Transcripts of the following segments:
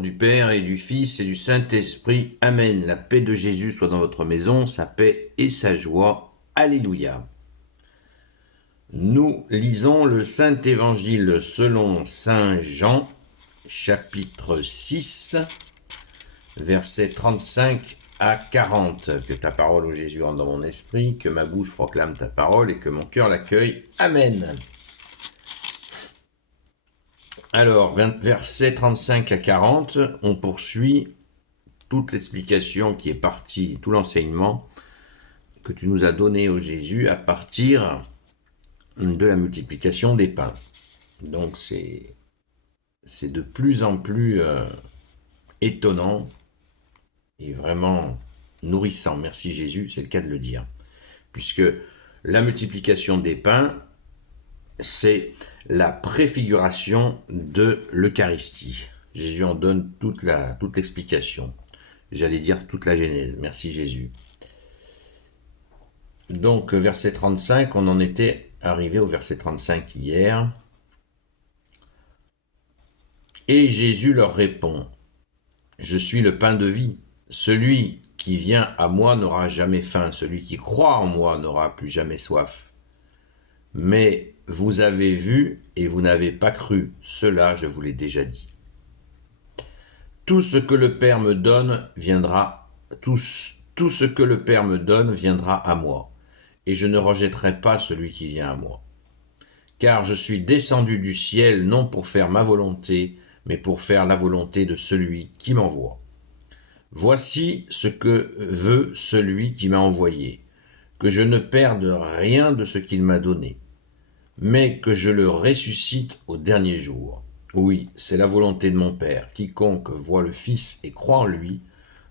du Père et du Fils et du Saint-Esprit. Amen. La paix de Jésus soit dans votre maison, sa paix et sa joie. Alléluia. Nous lisons le Saint-Évangile selon Saint Jean, chapitre 6, versets 35 à 40. Que ta parole, ô Jésus, rentre dans mon esprit, que ma bouche proclame ta parole et que mon cœur l'accueille. Amen. Alors, versets 35 à 40, on poursuit toute l'explication qui est partie, tout l'enseignement que tu nous as donné, ô Jésus, à partir de la multiplication des pains. Donc, c'est de plus en plus étonnant et vraiment nourrissant. Merci Jésus, c'est le cas de le dire. Puisque la multiplication des pains, c'est la préfiguration de l'Eucharistie. Jésus en donne toute l'explication. J'allais dire toute la Genèse. Merci Jésus. Donc, verset 35, on en était arrivé au verset 35 hier. Et Jésus leur répond, « Je suis le pain de vie. Celui qui vient à moi n'aura jamais faim. Celui qui croit en moi n'aura plus jamais soif. Mais vous avez vu et vous n'avez pas cru. Cela, je vous l'ai déjà dit. Tout ce que le Père me donne viendra, tout ce que le Père me donne viendra à moi, et je ne rejetterai pas celui qui vient à moi. Car je suis descendu du ciel non pour faire ma volonté, mais pour faire la volonté de celui qui m'envoie. Voici ce que veut celui qui m'a envoyé, que je ne perde rien de ce qu'il m'a donné, mais que je le ressuscite au dernier jour. Oui, c'est la volonté de mon Père. Quiconque voit le Fils et croit en lui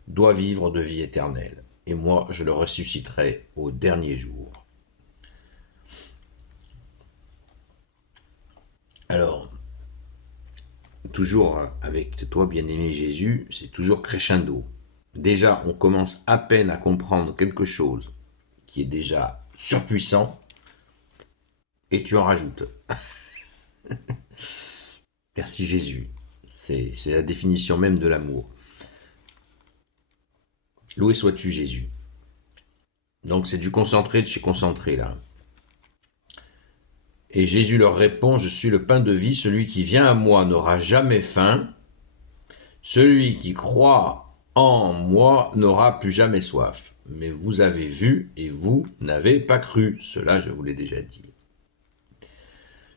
doit vivre de vie éternelle. Et moi, je le ressusciterai au dernier jour. Alors, toujours avec toi, bien-aimé Jésus, c'est toujours crescendo. Déjà, on commence à peine à comprendre quelque chose qui est déjà surpuissant, et tu en rajoutes. Merci Jésus. C'est la définition même de l'amour. Loué sois-tu Jésus. Donc c'est du concentré de chez concentré là. Et Jésus leur répond, « Je suis le pain de vie, celui qui vient à moi n'aura jamais faim, celui qui croit en moi n'aura plus jamais soif. Mais vous avez vu et vous n'avez pas cru. Cela, je vous l'ai déjà dit.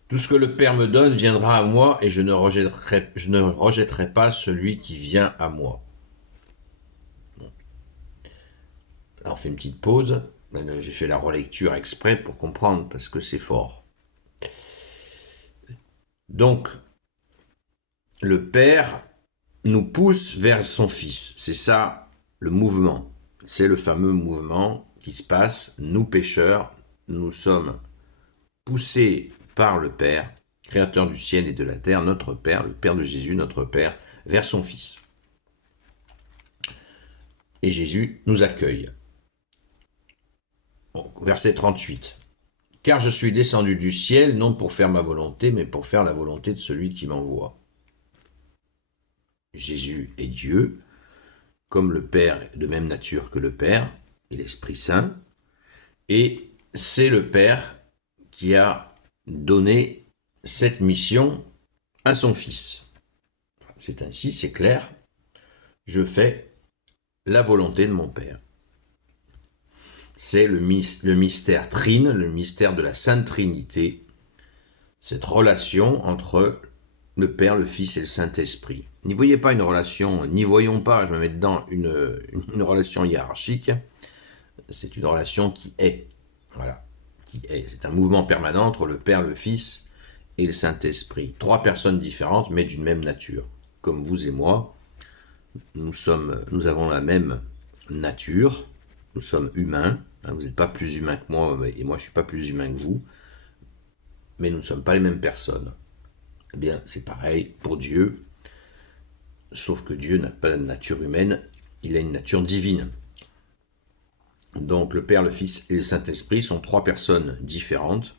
Tout ce que le Père me donne viendra à moi et je ne rejetterai pas celui qui vient à moi. » Là, on fait une petite pause. J'ai fait la relecture exprès pour comprendre parce que c'est fort. Donc, le Père nous pousse vers son Fils. C'est ça le mouvement. C'est le fameux mouvement qui se passe. Nous pécheurs, nous sommes poussés par le Père, créateur du ciel et de la terre, notre Père, le Père de Jésus, notre Père, vers son Fils. Et Jésus nous accueille. Bon, verset 38. « Car je suis descendu du ciel, non pour faire ma volonté, mais pour faire la volonté de celui qui m'envoie. » Jésus est Dieu, comme le Père est de même nature que le Père et l'Esprit Saint, et c'est le Père qui a donné cette mission à son Fils. C'est ainsi, c'est clair, je fais la volonté de mon Père. C'est le mystère trine, le mystère de la Sainte Trinité, cette relation entre le Père, le Fils et le Saint-Esprit. N'y voyez pas une relation, n'y voyons pas, je me mets dedans, une relation hiérarchique, c'est une relation qui est, voilà, qui est. C'est un mouvement permanent entre le Père, le Fils et le Saint-Esprit. Trois personnes différentes, mais d'une même nature. Comme vous et moi, nous avons la même nature, nous sommes humains, vous n'êtes pas plus humain que moi, et moi je ne suis pas plus humain que vous, mais nous ne sommes pas les mêmes personnes. Eh bien, c'est pareil pour Dieu, sauf que Dieu n'a pas la nature humaine, il a une nature divine. Donc le Père, le Fils et le Saint-Esprit sont trois personnes différentes,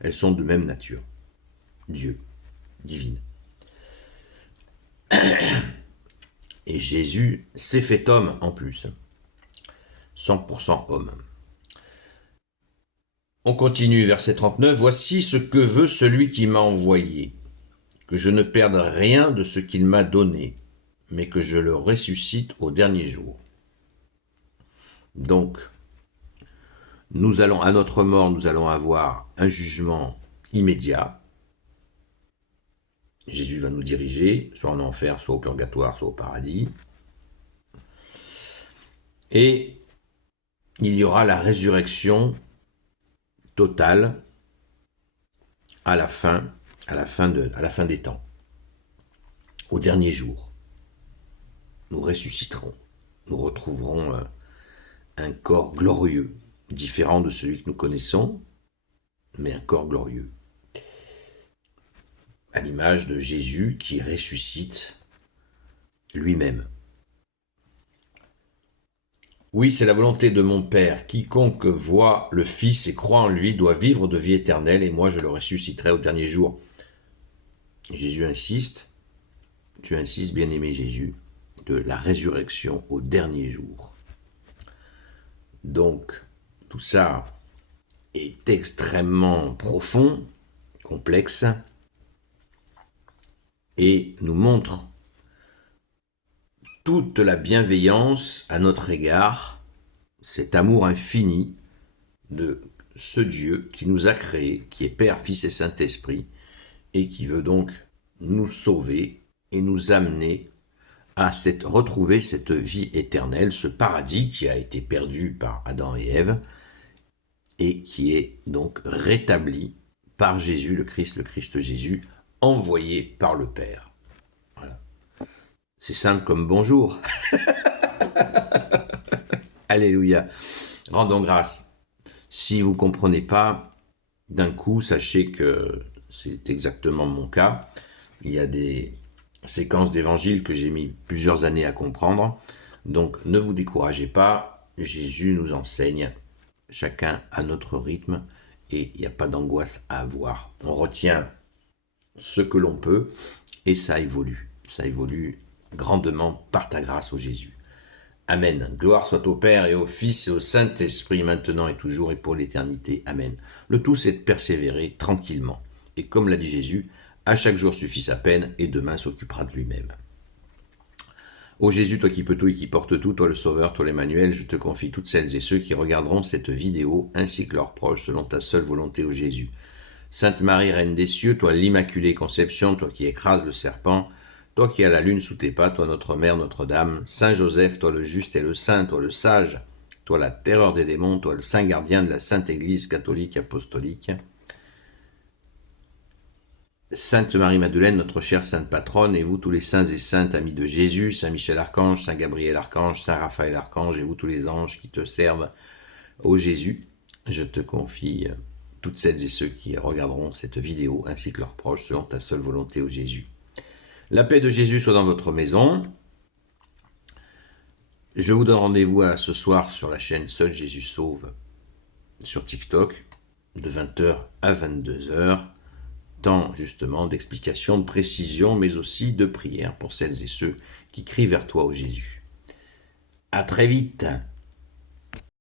elles sont de même nature. Dieu, divine. Et Jésus s'est fait homme en plus. 100% homme. On continue, verset 39. « Voici ce que veut celui qui m'a envoyé, que je ne perde rien de ce qu'il m'a donné, mais que je le ressuscite au dernier jour. » Donc, nous allons, à notre mort, nous allons avoir un jugement immédiat. Jésus va nous diriger, soit en enfer, soit au purgatoire, soit au paradis. Et il y aura la résurrection totale à la fin des temps. Au dernier jour, nous ressusciterons. Nous retrouverons un corps glorieux, différent de celui que nous connaissons, mais un corps glorieux. À l'image de Jésus qui ressuscite lui-même. Oui, c'est la volonté de mon Père. Quiconque voit le Fils et croit en lui doit vivre de vie éternelle, et moi je le ressusciterai au dernier jour. Jésus insiste, tu insistes, bien-aimé Jésus, de la résurrection au dernier jour. Donc, tout ça est extrêmement profond, complexe, et nous montre toute la bienveillance à notre égard, cet amour infini de ce Dieu qui nous a créés, qui est Père, Fils et Saint-Esprit, et qui veut donc nous sauver et nous amener à retrouver cette vie éternelle, ce paradis qui a été perdu par Adam et Ève, et qui est donc rétabli par Jésus, le Christ Jésus, envoyé par le Père. Voilà. C'est simple comme bonjour. Alléluia. Rendons grâce. Si vous ne comprenez pas, d'un coup, sachez que c'est exactement mon cas. Il y a des séquences d'évangiles que j'ai mis plusieurs années à comprendre. Donc, ne vous découragez pas. Jésus nous enseigne, chacun à notre rythme, et il n'y a pas d'angoisse à avoir. On retient ce que l'on peut, et ça évolue. Ça évolue grandement par ta grâce, ô Jésus. Amen. Gloire soit au Père et au Fils et au Saint-Esprit, maintenant et toujours et pour l'éternité. Amen. Le tout, c'est de persévérer tranquillement. Et comme l'a dit Jésus, à chaque jour suffit sa peine, et demain s'occupera de lui-même. Ô Jésus, toi qui peux tout et qui portes tout, toi le Sauveur, toi l'Emmanuel, je te confie toutes celles et ceux qui regarderont cette vidéo, ainsi que leurs proches, selon ta seule volonté, ô Jésus. Sainte Marie, Reine des cieux, toi l'Immaculée Conception, toi qui écrases le serpent, toi qui as la lune sous tes pas, toi notre Mère, Notre-Dame, Saint Joseph, toi le juste et le saint, toi le sage, toi la terreur des démons, toi le saint gardien de la Sainte Église catholique apostolique, Sainte Marie-Madeleine, notre chère Sainte Patronne, et vous tous les saints et saintes amis de Jésus, Saint Michel Archange, Saint Gabriel Archange, Saint Raphaël Archange, et vous tous les anges qui te servent, ô Jésus, je te confie toutes celles et ceux qui regarderont cette vidéo, ainsi que leurs proches, selon ta seule volonté, ô Jésus. La paix de Jésus soit dans votre maison. Je vous donne rendez-vous ce soir sur la chaîne Seul Jésus Sauve, sur TikTok, de 20h à 22h. Temps justement d'explication, de précision, mais aussi de prière pour celles et ceux qui crient vers toi, ô Jésus. À très vite.